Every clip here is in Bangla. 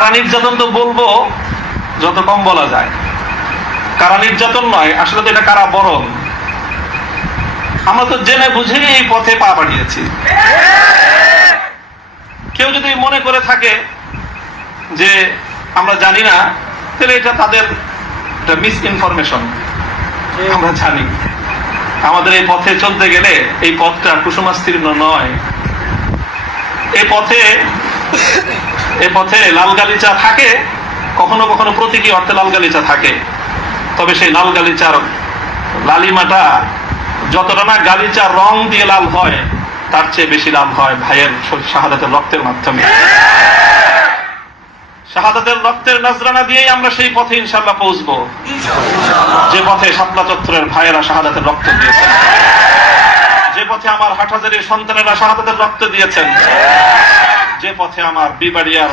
কারা নির্যাতন তো বলব, যত কম বলা যায়। কারা নির্যাতন নয়, আসলে তো এটা কারা বরণ? আমরা তো জেনে বুঝে এই পথে পা বাড়িয়েছি। কেউ যদি মনে করে থাকে যে আমরা জানি না, তাহলে এটা তাদের মিস ইনফরমেশন আমরা জানি। আমাদের এই পথে চলতে গেলে এই পথটা কুসুমাস্তীর্ণ নয়। এই পথে, এ পথে লাল গালিচা থাকে, কখনো কখনো প্রতীকী অর্থে লাল গালিচা থাকে। তবে সেই লাল গালিচার লালিমাটা যতটা না গালিচার রং দিয়ে লাল হয়, তার চেয়ে বেশি লাভ হয় ভাইয়ের শাহাদাতের রক্তের মাধ্যমে। শাহাদাতের রক্তের নজরানা দিয়েই আমরা সেই পথে ইনশাল্লাহ পৌঁছবো। যে পথে শাপলা চত্বরের ভাইয়েরা শাহাদাতের রক্ত দিয়েছেন। যে পথে আমার হাটহাজারির সন্তানেরা শাহাদাতের রক্ত দিয়েছেন। যে পথে আমার বিবাড়িয়ার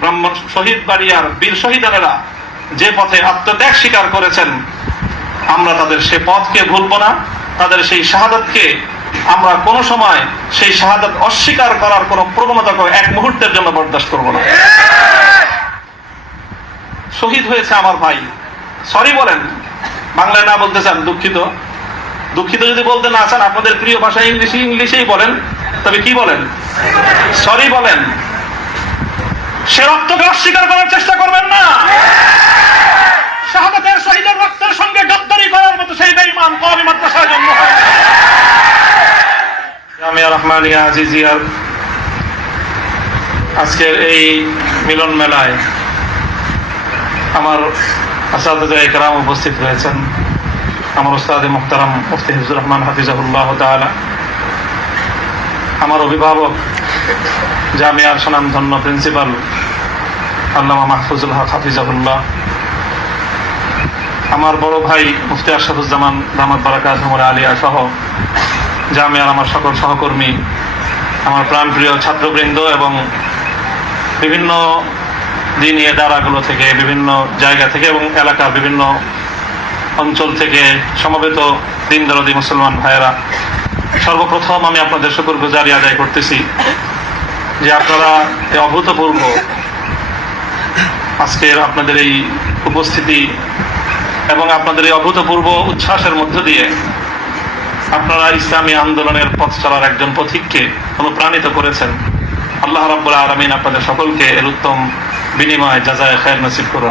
ব্রাহ্মণ শহীদ বাড়িয়ার বীর শহীদানেরা যে পথে আত্মত্যাগ স্বীকার করেছেন, আমরা তাদের সে পথকে ভুলবো না, তাদের সেই শাহাদাতকে আমরা কোনো সময় সেই শাহাদাত অস্বীকার করার কোন প্রবণতাকে এক মুহূর্তের জন্য বরদাস্ত করব না। শহীদ হয়েছে আমার ভাই। সরি বলেন, বাংলায় না বলতে চান, দুঃখিত। দুঃখিত যদি বলতে না চান, আপনাদের প্রিয় ভাষা ইংলিশে ইংলিশেই বলেন। তবে কি বলেন? সরি বলেন। সে রক্তকে অস্বীকার করার চেষ্টা করবেন না। শাহাদাতের শহীদের রক্তের সঙ্গে গদ্দারি করার মতো সেই বেঈমান মাদ্রাসায় জন্ম হয়। আজিজিয়ার আজকের এই মিলন মেলায় আমার আসাদা একরাম উপস্থিত রয়েছেন আমার উস্তাদে মুখতারাম মুফতি হিজুর রহমান হাফিজাহুল্লাহ তাআলা, আমার অভিভাবক জামিয়ার সুনামধন্য প্রিন্সিপাল আল্লামা মাহফুজুল হক হাফিজাহুল্লাহ, আমার বড় ভাই মুফতি আশরাফুজ্জামান রহমত বারাকাত হুমর আলিয়া সহ জামিয়ার আমার সকল সহকর্মী, আমার প্রাণপ্রিয় ছাত্রবৃন্দ এবং বিভিন্ন দিন এ দ্বারাগুলো থেকে, বিভিন্ন জায়গা থেকে এবং এলাকার বিভিন্ন অঞ্চল থেকে সমবেত দিন দরদি মুসলমান ভাইয়েরা, সর্বপ্রথম আমি আপনাদের শুকুর গুজারি আদায় করতেছি যে আপনারা এই অভূতপূর্ব আজকের আপনাদের এই উপস্থিতি এবং আপনাদের এই অভূতপূর্ব উচ্ছ্বাসের মধ্য দিয়ে আপনারা ইসলামী আন্দোলনের পথ চলার একজন পথিককে অনুপ্রাণিত করেছেন। আল্লাহ রাব্বুল আলমিন আপনাদের সকলকে এর উত্তম বিনিময় যাজায় খের নসিব করুন।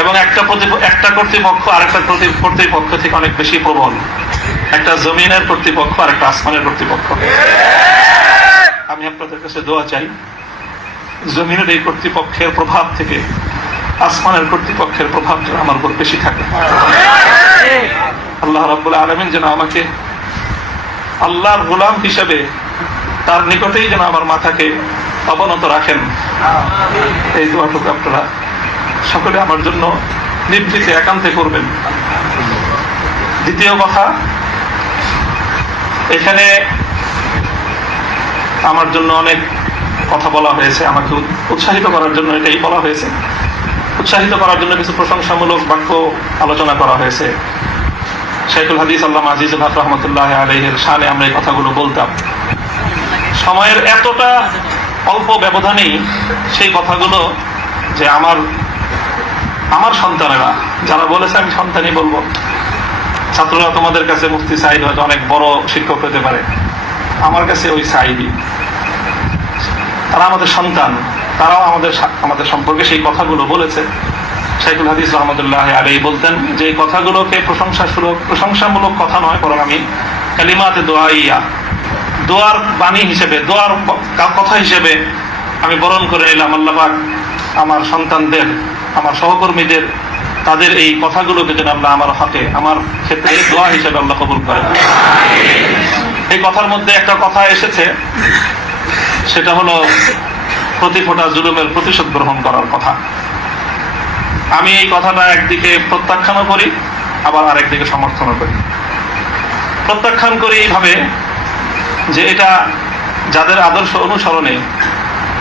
এবং একটা একটা কর্তৃপক্ষ, আরেকটা কর্তৃপক্ষ থেকে অনেক বেশি প্রবল। একটা জমিনের কর্তৃপক্ষ আর একটা আসমানের কর্তৃপক্ষ। আমি আপনাদের কাছে দোয়া চাই, জমিনের এই কর্তৃপক্ষের প্রভাব থেকে, আসমানের কর্তৃপক্ষের প্রভাব যেন আমার উপর বেশি থাকে। আল্লাহ রাব্বুল আলমিন যেন আমাকে আল্লাহর গোলাম হিসেবে তার নিকটেই যেন আমার মাথাকে অবনত রাখেন। এই দোয়াটুকু আপনারা সকলে আমার জন্য নিবৃতে একান্তে করবেন। দ্বিতীয় কথা, এখানে আমার জন্য অনেক কথা বলা হয়েছে। আমাকে উৎসাহিত করার জন্য এটাই বলা হয়েছে। উৎসাহিত করার জন্য কিছু প্রশংসামূলক বাক্য আলোচনা করা হয়েছে। শেখুল হাদিস আল্লাহ আজিজুল হক রহমতুল্লাহ আলহের সালে আমরা এই কথাগুলো বলতাম। সময়ের এতটা অল্প ব্যবধানেই সেই কথাগুলো যে আমার আমার সন্তানেরা, যারা বলেছে আমি সন্তানই বলব, ছাত্ররা তোমাদের কাছে মুফতি সাইদ হয়তো অনেক বড় শিক্ষক হতে পারে। আমার কাছে ওই সাইডই তারা আমাদের সন্তান, তারাও আমাদের আমাদের সম্পর্কে সেই কথাগুলো বলেছে। শাইখুল হাদিস রহমতুল্লাহ আলী বলতেন, যে কথাগুলোকে প্রশংসা সুলভ প্রশংসামূলক কথা নয়, বরং আমি কালিমাতে দোয়াইয়া, দোয়ার বাণী হিসেবে, দোয়ার কথা হিসেবে আমি বরণ করে নিলাম আল্লাহবাক আমার সন্তানদের আমার সহকর্মীদের, তাদের এই কথাগুলোকে যেন আল্লাহ আমার হাতে আমার ক্ষেত্রে দোয়া হিসেবে আল্লাহ কবুল করে এই কথার মধ্যে একটা কথা এসেছে, সেটা হলো প্রতি ফোটা জুলুমের প্রতিশোধ গ্রহণ করার কথা। আমি এই কথাটা একদিকে প্রত্যাখ্যানও করি, আবার আরেকদিকে সমর্থনও করি। প্রত্যাখ্যান করি এইভাবে যে এটা যাদের আদর্শ অনুসরণে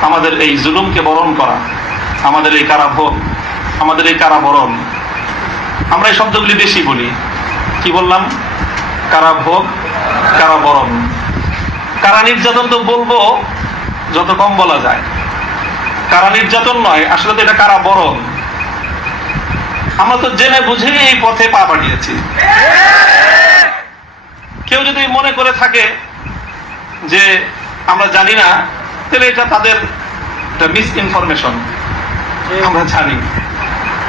আমাদের এই জুলুমকে বরণ করা, আমাদের এই কারাভোগ আমাদের এই কারাবরণ আমরা এই শব্দগুলি বেশি বলি। কি বললাম? কারাভোগ, কারাবরণ। কারা নির্যাতন তো বলব, যত কম বলা যায়। কারা নির্যাতন নয়, আসলে তো এটা কারাবরণ। আমরা তো জেনে বুঝে এই পথে পা বাড়িয়েছি। কেউ যদি মনে করে থাকে যে আমরা জানি না, তাহলে এটা তাদের মিস ইনফরমেশন আমরা জানি।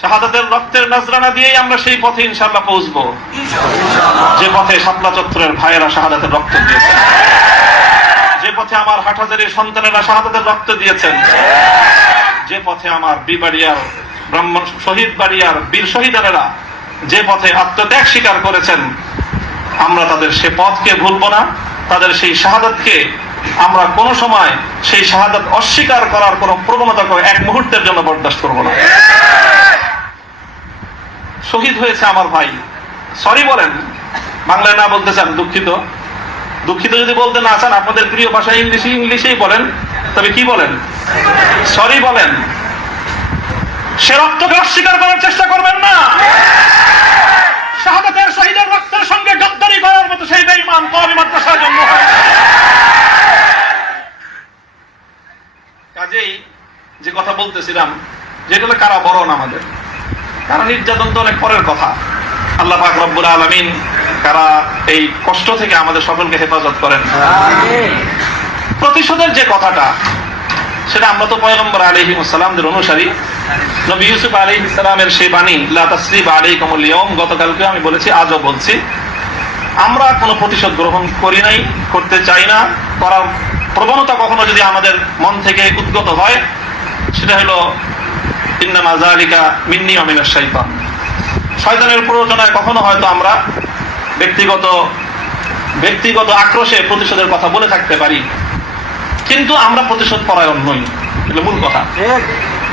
শাহাদাতের রক্তের নজরানা দিয়েই আমরা সেই পথে ইনশাল্লাহ পৌঁছবো। যে পথে শাপলা চত্বরের ভাইয়েরা শাহাদাতের রক্ত দিয়েছেন। যে পথে আমার হাটহাজারির সন্তানেরা শাহাদাতের রক্ত দিয়েছেন। যে পথে আমার বিবাড়িয়ার ব্রাহ্মণ শহীদ বাড়িয়ার বীর শহীদারেরা যে পথে আত্মত্যাগ স্বীকার করেছেন, আমরা তাদের সে পথকে ভুলব না, তাদের সেই শাহাদাতকে আমরা কোনো সময় সেই শাহাদাত অস্বীকার করার কোন প্রবণতাকে এক মুহূর্তের জন্য বরদাস্ত করব না। শহীদ হয়েছে আমার ভাই। সরি বলেন। বাংলায় না বলতে চান, দুঃখিত। দুঃখিত যদি বলতে না চান, আপনাদের প্রিয় ভাষা ইংলিশে ইংলিশেই বলেন। তবে কি বলেন? সরি বলেন। সে রক্তকে অস্বীকার করার চেষ্টা করবেন না। শাহাদাতের শহীদের রক্তের সঙ্গে গদ্দারি করার মতো সেই বেঈমান কবি মাদ্রাসার জন্ম হয় কাজেই যে কথা বলতেছিলাম যেগুলো কারা বরণ আমাদের? কারা নির্যাতন তো অনেক পরের কথা। আল্লাহ পাক রব্বুল আলমিন কারা এই কষ্ট থেকে আমাদের সকলকে হেফাজত করেন। প্রতিশোধের যে কথাটা সেটা আমরা তো পয়গম্বর আলহি সালামদের অনুসারী। নবী ইউসুফ আলী ইসলামের সেই বাণী লাতাসরিব আলী কমলিয়ম গতকালকে আমি বলেছি আজও বলছি। আমরা কোনো প্রতিশোধ গ্রহণ করি নাই করতে চাই না। করার প্রবণতা কখনো যদি আমাদের মন থেকে উদ্গত হয় সেটা হলো ইন্নামা জালিকা মিন্নি অমিনের শৈতান শয়তানের প্ররোচনায় কখনো হয়তো আমরা ব্যক্তিগত ব্যক্তিগত আক্রোশে প্রতিশোধের কথা বলে থাকতে পারি কিন্তু আমরা প্রতিশোধ পরায়ণ নই। এটা মূল কথা।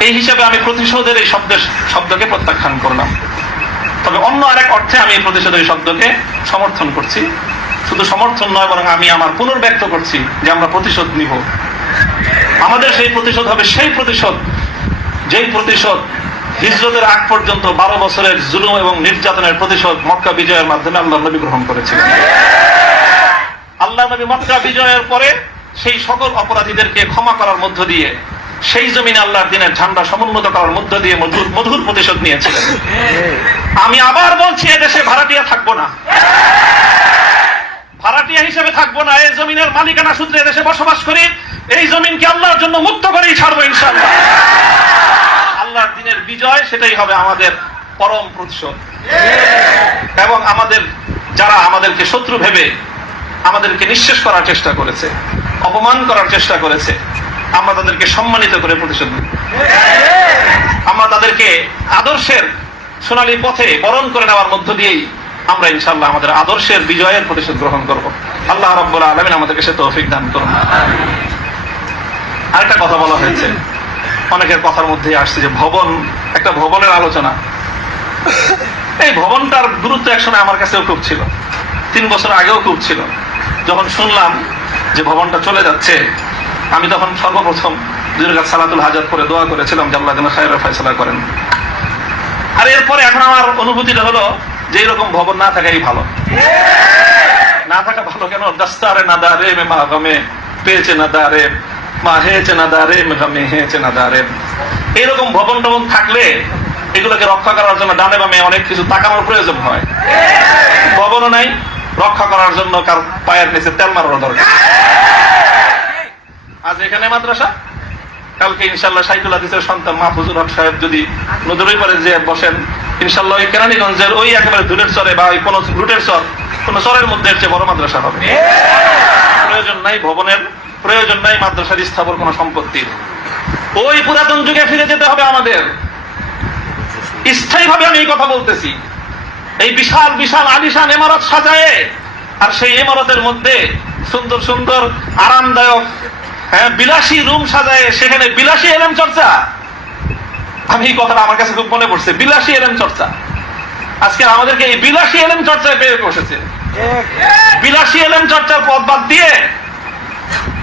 এই হিসাবে আমি প্রতিশোধের এই শব্দের শব্দকে প্রত্যাখ্যান করলাম। তবে অন্য আরেক অর্থে আমি এই প্রতিশোধের এই শব্দকে সমর্থন করছি। শুধু সমর্থন নয় বরং আমি আমার পুনর্ব্যক্ত করছি যে আমরা প্রতিশোধ নিব। আমাদের সেই প্রতিশোধ হবে, সেই প্রতিশোধ, যেই প্রতিশোধ হিজরতের আগ পর্যন্ত বারো বছরের জুলুম এবং নির্যাতনের প্রতিশোধ মক্কা বিজয়ের মাধ্যমে আল্লাহ নবী গ্রহণ করেছিলেন। আল্লাহ নবী মক্কা বিজয়ের পরে সেই সকল অপরাধীদেরকে ক্ষমা করার মধ্য দিয়ে, সেই জমিনে আল্লাহর দিনের ঝান্ডা সমুন্নত করার মধ্য দিয়ে মধুর মধুর প্রতিশোধ নিয়েছিলেন। আমি আবার বলছি, এদেশে ভাড়াটিয়া থাকব না। হিসেবে থাকব না, এই জমিনের মালিকানা সূত্রে এদেশে বসবাস করি, এই জমিনকে আল্লাহর জন্য মুক্ত করেই ছাড়বো ইনশাল্লাহ আল্লাহর দিনের বিজয়, সেটাই হবে আমাদের পরম প্রতিশোধ। এবং আমাদের, যারা আমাদেরকে শত্রু ভেবে আমাদেরকে নিঃশেষ করার চেষ্টা করেছে, অপমান করার চেষ্টা করেছে, আমরা তাদেরকে সম্মানিত করে প্রতিশোধ আমরা তাদেরকে আদর্শের সোনালী পথে বরণ করে নেওয়ার মধ্য দিয়েই আমরা ইনশাল্লাহ আমাদের আদর্শের বিজয়ের প্রতিশোধ গ্রহণ করব। আল্লাহ রব্বুল আলমিন আমাদেরকে সে তৌফিক দান করুন। আরেকটা কথা বলা হয়েছে। অনেকের কথার মধ্যে আসছে যে ভবন, একটা ভবনের আলোচনা। এই ভবনটার গুরুত্ব একসময় আমার কাছেও খুব ছিল। তিন বছর আগেও খুব ছিল। যখন শুনলাম যে ভবনটা চলে যাচ্ছে, আমি তখন সর্বপ্রথম দুর্গা সালাতুল হাজার করে দোয়া করেছিলাম যে আল্লাহ যেন খায়ের ফয়সলা করেন। আর এরপরে এখন আমার অনুভূতিটা হলো যে এরকম ভবন না থাকাই ভালো। না থাকা ভালো কেন? দাস্তারে না দারে মে মা গমে, পেয়েছে না দারে মা। হেয়েছে না দারে মে গমে, হেয়েছে না দারে এরকম ভবন টবন থাকলে এগুলোকে রক্ষা করার জন্য ডানে বামে অনেক কিছু তাকানোর প্রয়োজন হয়। ভবনও নাই, রক্ষা করার জন্য কার পায়ের নিচে তেল মারার দরকার। আজ এখানে মাদ্রাসা? কালকে ইনশাল্লাহ সাইকুল হাদিসের সন্তান মাহফুজুর হক সাহেব যদি নদীর পারে যে বসেন ইনশাল্লাহ ওই কেরানীগঞ্জের ওই একেবারে দূরের চরে বা ওই কোনো রুটের চর, কোনো চরের মধ্যে চেয়ে বড় মাদ্রাসা হবে। প্রয়োজন নাই ভবনের, প্রয়োজন নাই মাদ্রাসার স্থাপন কোনো সম্পত্তির। ওই পুরাতন যুগে ফিরে যেতে হবে আমাদের। স্থায়ীভাবে আমি এই কথা বলতেছি। এই বিশাল বিশাল আলিশান ইমারত সাজায়ে, আর সেই ইমারতের মধ্যে সুন্দর সুন্দর, আরামদায়ক হ্যাঁ বিলাসী রুম সাজায় সেখানে বিলাসী এলেম চর্চা। আমি এই কথাটা আমার কাছে খুব মনে পড়ছে, বিলাসী এলেম চর্চা। আজকে আমাদেরকে এই বিলাসী এলেম চর্চায় পেয়ে বসেছে। বিলাসী এলেম চর্চার পথ বাদ দিয়ে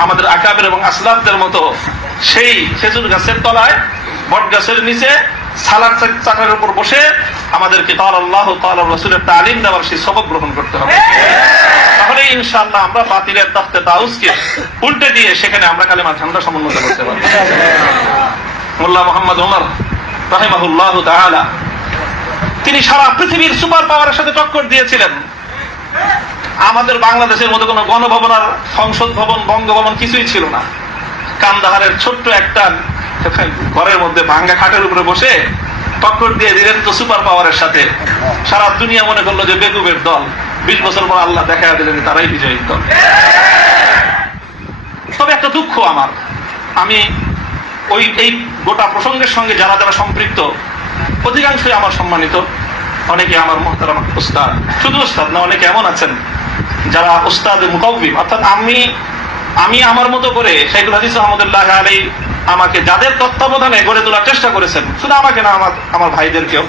আমাদের আকাবের এবং আসলাফদের মতো সেই খেজুর গাছের তলায়, বট গাছের নিচে, সালাদ চাটার উপর বসে আমাদেরকে তাল আল্লাহ তাল রসুলের তালিম দেওয়ার সেই সবক গ্রহণ করতে হবে। তাহলে ইনশাআল্লাহ আমরা বাতিলের তফতে তাউসকে উল্টে দিয়ে সেখানে আমরা কালেমা ঝান্ডা সমুন্নত করতে পারব। মোল্লা মোহাম্মদ ওমর রাহিমাহুল্লাহ তাআলা, তিনি সারা পৃথিবীর সুপার পাওয়ারের সাথে টক্কর দিয়েছিলেন। আমাদের বাংলাদেশের মতো কোনো গণভবন আর সংসদ ভবন, বঙ্গভবন কিছুই ছিল না। কান্দাহারের ছোট্ট একটা ঘরের মধ্যে ভাঙ্গা খাটের উপরে বসে টক্কর দিয়ে দিলেন তো সুপার পাওয়ারের সাথে। সারা দুনিয়া মনে করল যে বেকুবের দল। বিশ বছর পর আল্লাহ দেখা দিলেন তারাই বিজয়ী দল তবে একটা দুঃখ আমার। আমি ওই, এই গোটা প্রসঙ্গের সঙ্গে যারা যারা সম্পৃক্ত, অধিকাংশই আমার সম্মানিত। অনেকে আমার মহতারাম উস্তাদ। শুধু উস্তাদ না, অনেকে এমন আছেন যারা উস্তাদ মুকাবিম অর্থাৎ আমি আমি আমার মতো করে শেখুল হাদিস আহমদুল্লাহ আলী আমাকে যাদের তত্ত্বাবধানে গড়ে তোলার চেষ্টা করেছেন, শুধু আমাকে না, আমার আমার ভাইদেরকেও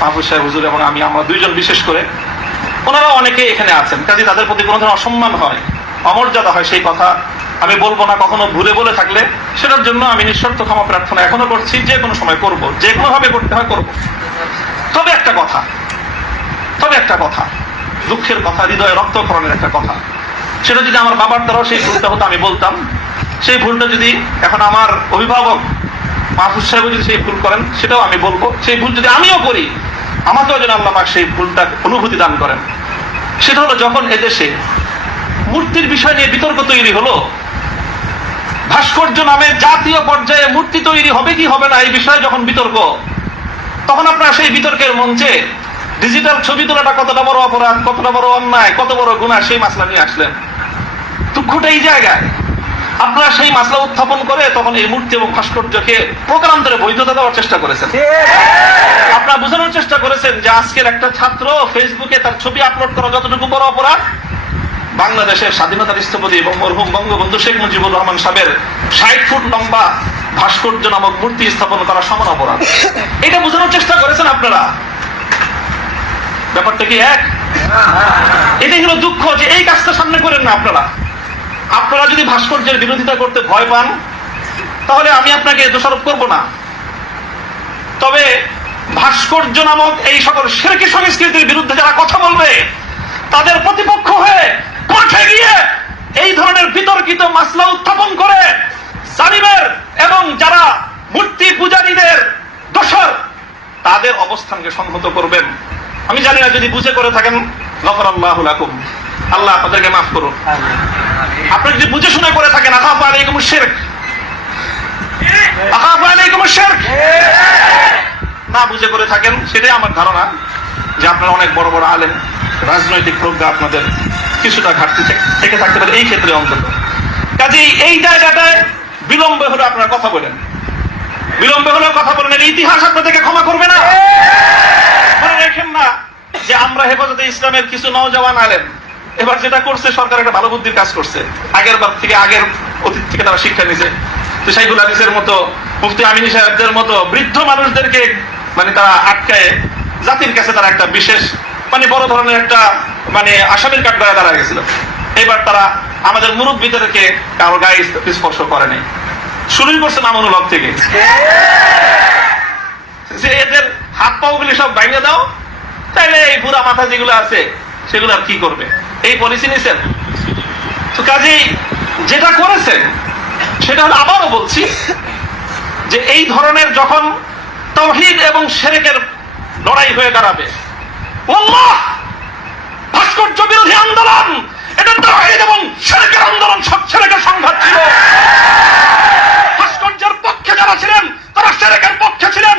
মাহফুজ সাহেব, হুজুর, এবং আমি, আমরা দুইজন বিশেষ করে ওনারা অনেকে এখানে আছেন কাজে তাদের প্রতি কোনো ধরনের অসম্মান হয়, অমর্যাদা হয় সেই কথা। আমি বলব না কখনো ভুলে বলে থাকলে, সেটার জন্য আমি নিঃশর্ত ক্ষমা প্রার্থনা এখনও করছি, যে কোনো সময় করব, যে কোনো ভাবে করতে হয় করব। তবে একটা কথা, তবে একটা কথা, দুঃখের কথা, হৃদয়ে রক্তক্ষরণের একটা কথা। সেটা যদি আমার বাবার দ্বারাও সেই ভুলটা হতো, আমি বলতাম। সেই ভুলটা যদি এখন আমার অভিভাবক মাহফুজ সাহেব যদি সেই ভুল করেন, সেটাও আমি বলব। সেই ভুল যদি আমিও করি আমাকেও যেন আল্লাহ পাক সেই ভুলটা অনুভূতি দান করেন। সেটা হলো যখন এদেশে মূর্তির বিষয় নিয়ে বিতর্ক তৈরি হলো, ভাস্কর্য নামে জাতীয় পর্যায়ে মূর্তি তৈরি হবে কি হবে না এই বিষয়ে যখন বিতর্ক, তখন আপনারা সেই বিতর্কের মঞ্চে ডিজিটাল ছবি তোলাটা কতটা বড় অপরাধ, কতটা বড় অন্যায়, কত বড় গুণা সেই মাসলা নিয়ে আসলেন। দুঃখটা এই জায়গায় আপনারা সেই মাসলা উত্থাপন করে তখন এই মূর্তি এবং ভাস্কর্যকে প্রকারান্তরে বৈধতা দেওয়ার চেষ্টা করেছেন। আপনারা বোঝানোর চেষ্টা করেছেন যে আজকের একটা ছাত্র ফেসবুকে তার ছবি আপলোড করা যতটুকু বড় অপরাধ? বাংলাদেশের স্বাধীনতার স্থপতি এবং মরহুম বঙ্গবন্ধু শেখ মুজিবুর রহমান সাহেবের ষাট ফুট লম্বা ভাস্কর্য নামক মূর্তি স্থাপন করা সমান অপরাধ। এটা বোঝানোর চেষ্টা করেছেন আপনারা। ব্যাপারটা কি এক? এটাই হলো দুঃখ যে এই কাজটা সামনে করেন না আপনারা। আপনারা যদি ভাস্কর্যের বিরোধিতা করতে ভয় পান, তাহলে আমি আপনাকে দোষারোপ করব না। তবে ভাস্কর্য নামক এই সকল সেরকি সংস্কৃতির বিরুদ্ধে যারা কথা বলবে, তাদের প্রতিপক্ষ হয়ে মাঠে গিয়ে এই ধরনের বিতর্কিত মাসলা উত্থাপন করে জালিমের এবং যারা মূর্তি পূজারীদের দোষর, তাদের অবস্থানকে সংহত করবেন। আমি জানি না যদি বুঝে করে থাকেন গফর আল্লাহ আল্লাহ আপনাদেরকে মাফ করুন। আপনি যদি বুঝে শুনে করে থাকেন আকাফ আলাইকুম শিরক। আকাফ আলাইকুম শিরক। না বুঝে করে থাকেন সেটাই আমার ধারণা যে আপনারা অনেক বড় বড় আলেম রাজনৈতিক প্রজ্ঞা আপনাদের কিছুটা ঘাটতি থেকে- থেকে থাকতে পারে এই ক্ষেত্রে অন্তত। কাজেই এই জায়গাটায় বিলম্ব হলে আপনারা কথা বলেন। বিলম্ব হলেও কথা বলেন ইতিহাস আপনাদেরকে ক্ষমা করবে না। মনে রেখেন না যে আমরা হেফাজতে ইসলামের কিছু নওজওয়ান আলেম এবার যেটা করছে, সরকার একটা ভালো বুদ্ধির কাজ করছে। আগের বার থেকে আগের অতীত থেকে তারা শিক্ষা নিছে তো সাইকুল হাদিসের মতো, মুফতি আমিনী সাহেবদের মতো বৃদ্ধ মানুষদেরকে মানে তারা আটকায় জাতির কাছে তারা একটা বিশেষ মানে বড় ধরনের একটা মানে আসামির কাঠগড়ায় দাঁড়া গেছিল। এবার তারা আমাদের মুরব্বীদেরকে কারও গায়ে স্পর্শ করে নাই। শুরুই করছে মামুনুল হক থেকে। যে এদের হাত পাও গুলি সব ভাঙে দাও, তাইলে এই বুড়া মাথা যেগুলো আছে, সেগুলো আর কি করবে? এই পলিসি নিছেন। তো কাজেই যেটা করেছেন, সেটা হলো আবারও বলছি যে এই ধরনের যখন তহিদ এবং সেরেকের লড়াই হয়ে দাঁড়াবে ভাস্কর্য বিরোধী আন্দোলন, এটা তহিদ এবং সেরেকের আন্দোলন, সব সেরেকের সংঘাত ছিল। ভাস্কর্যের পক্ষে আবারও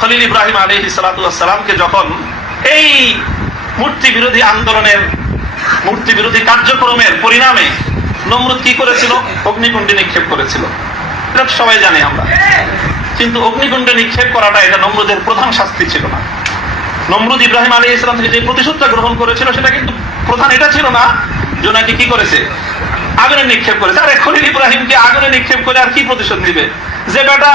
খলিল ইব্রাহিম আলী সালাতামকে যখন এই মূর্তি বিরোধী আন্দোলনের মূর্তি বিরোধী কার্যক্রমের পরিণামে নমরুদ কি করেছিল? অগ্নিকুণ্ডে নিক্ষেপ করেছিল। এটা সবাই জানি আমরা। কিন্তু অগ্নিকুণ্ডে নিক্ষেপ করাটা এটা নমরুদের প্রধান শাস্তি ছিল না। নমরুদ ইব্রাহিম আলী ইসলাম থেকে যে প্রতিশোধটা গ্রহণ করেছিল, সেটা কিন্তু প্রধান এটা ছিল না যে ওনাকে কি করেছে? আগুনে নিক্ষেপ করেছে। আরে খলিল ইব্রাহিমকে আগুনে নিক্ষেপ করে আর কি প্রতিশোধ দিবে যে বেটা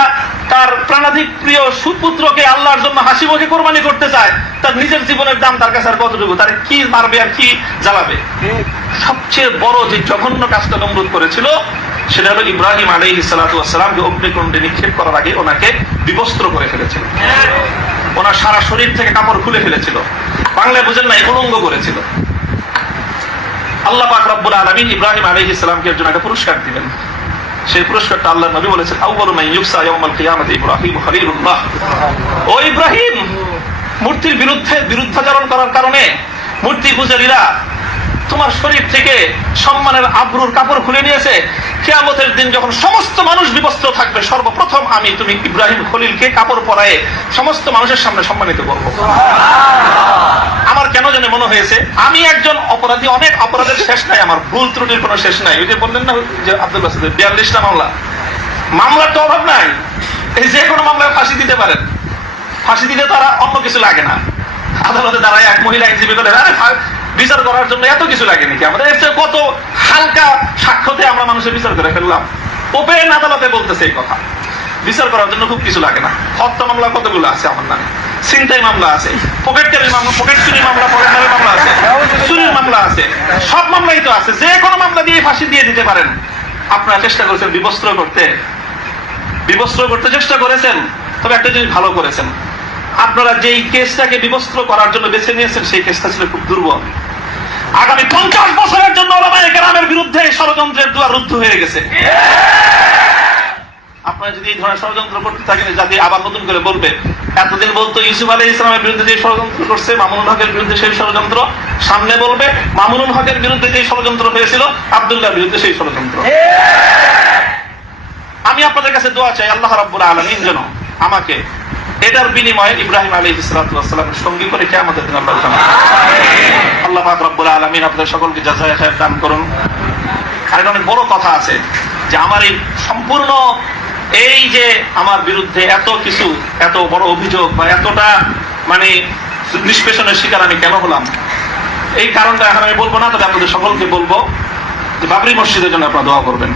তার প্রাণাধিক প্রিয় সুপুত্রকে আল্লাহর জন্য হাসি মুখে কোরবানি করতে চায়, তার নিজের জীবনের দাম তার কাছে আর কতটুকু? তার কি মারবে আর কি জ্বালাবে? সবচেয়ে বড় যে জঘন্য কাজটা নমরুদ করেছিল, সেটা হলো ইব্রাহিম আলী সালাতামকে অগ্নিকুণ্ডে নিক্ষেপ করার আগে ওনাকে বিবস্ত্র করে ফেলেছিল। ওনার সারা শরীর থেকে কাপড় খুলে ফেলেছিল। বাংলায় বুঝেন নাই উলঙ্গ করেছিল। আল্লাহ পাক রব্বুল আলামিন ইব্রাহিম আলাইহিস সালামকে একজন একটা পুরস্কার দিবেন সেই পুরস্কারটা আল্লাহ নবী বলেছেন আউ্বালু মাই ইয়াউমাল ইব্রাহিম খলিলুল্লাহ। ও ইব্রাহিম, মূর্তির বিরুদ্ধে বিরুদ্ধাচরণ করার কারণে মূর্তি পূজারীরা তোমার শরীর থেকে সম্মানের আব্রুর কাপড় খুলে নিয়েছে, কেয়ামতের দিন যখন সমস্ত মানুষ বিবস্ত্র থাকবে, সর্বপ্রথম আমি তুমি ইব্রাহিম খলিলকে কাপড় পরায়ে সমস্ত মানুষের সামনে সম্মানিত করব। আমার কেন জানে মনে হয়েছে, আমি একজন অপরাধী, অনেক অপরাধের শেষ নাই, আমার ভুল ত্রুটির কোনো শেষ নাই। ওই যে বললেন না যে আব্দুল বাসুদের, বিয়াল্লিশটা মামলা। মামলার তো অভাব নাই। এই যে কোনো মামলায় ফাঁসি দিতে পারেন। ফাঁসি দিতে তারা অন্য কিছু লাগে না। আদালতে দাঁড়ায় এক মহিলা আইনজীবী ফা- বিচার করার জন্য এত কিছু লাগে নাকি? আমাদের এর কত হালকা সাক্ষ্যতে আমরা মানুষের বিচার করে ফেললাম। ওপেন আদালতে বলতেছে এই কথা। বিচার করার জন্য খুব কিছু লাগে না। হত্যা মামলা কতগুলো আছে আমার নামে? ছিনতাই মামলা আছে। পকেট মামলা পকেট চুরির মামলা পকেট মারের মামলা আছে। চুরির মামলা আছে। সব মামলাই তো আছে। যে কোনো মামলা দিয়ে ফাঁসি দিয়ে দিতে পারেন। আপনারা চেষ্টা করেছেন বিবস্ত্র করতে। বিবস্ত্র করতে চেষ্টা করেছেন। তবে একটা জিনিস ভালো করেছেন। আপনারা যেই কেসটাকে বিবস্ত্র করার জন্য বেছে নিয়েছেন, সেই কেসটা ছিল খুব দুর্বল। আগামী পঞ্চাশ বছরের জন্য কেরামের বিরুদ্ধে ষড়যন্ত্রের দুয়ার রুদ্ধ হয়ে গেছে। আপনারা যদি এই ধরনের ষড়যন্ত্র করতে থাকেন জাতি আবার নতুন করে বলবে। এতদিন বলতো ইউসুফ আলী ইসলামের বিরুদ্ধে যে ষড়যন্ত্র করছে, মামুনুল হকের বিরুদ্ধে সেই ষড়যন্ত্র। সামনে বলবে, মামুনুল হকের বিরুদ্ধে যে ষড়যন্ত্র হয়েছিল, আবদুল্লাহর বিরুদ্ধে সেই ষড়যন্ত্র। আমি আপনাদের কাছে দোয়া চাই, আল্লাহ রাব্বুল আলামিন যেন আমাকে এটার বিনিময়ে ইব্রাহিম আলী ইসলাতামের সঙ্গী করে কে আমাদের দিন আল্লাহ। আল্লাহ রব্বুল আলামিন আপনাদের সকলকে জাযায়ে খায়ের দান করুন। আর অনেক বড় কথা আছে যে আমার এই সম্পূর্ণ এই যে আমার বিরুদ্ধে এত কিছু, এত বড় অভিযোগ বা এতটা মানে নিষ্পেষণের শিকার আমি কেন হলাম? এই কারণটা এখন আমি বলব না, তবে আপনাদের সকলকে বলব যে বাবরি মসজিদের জন্য আপনারা দোয়া করবেন।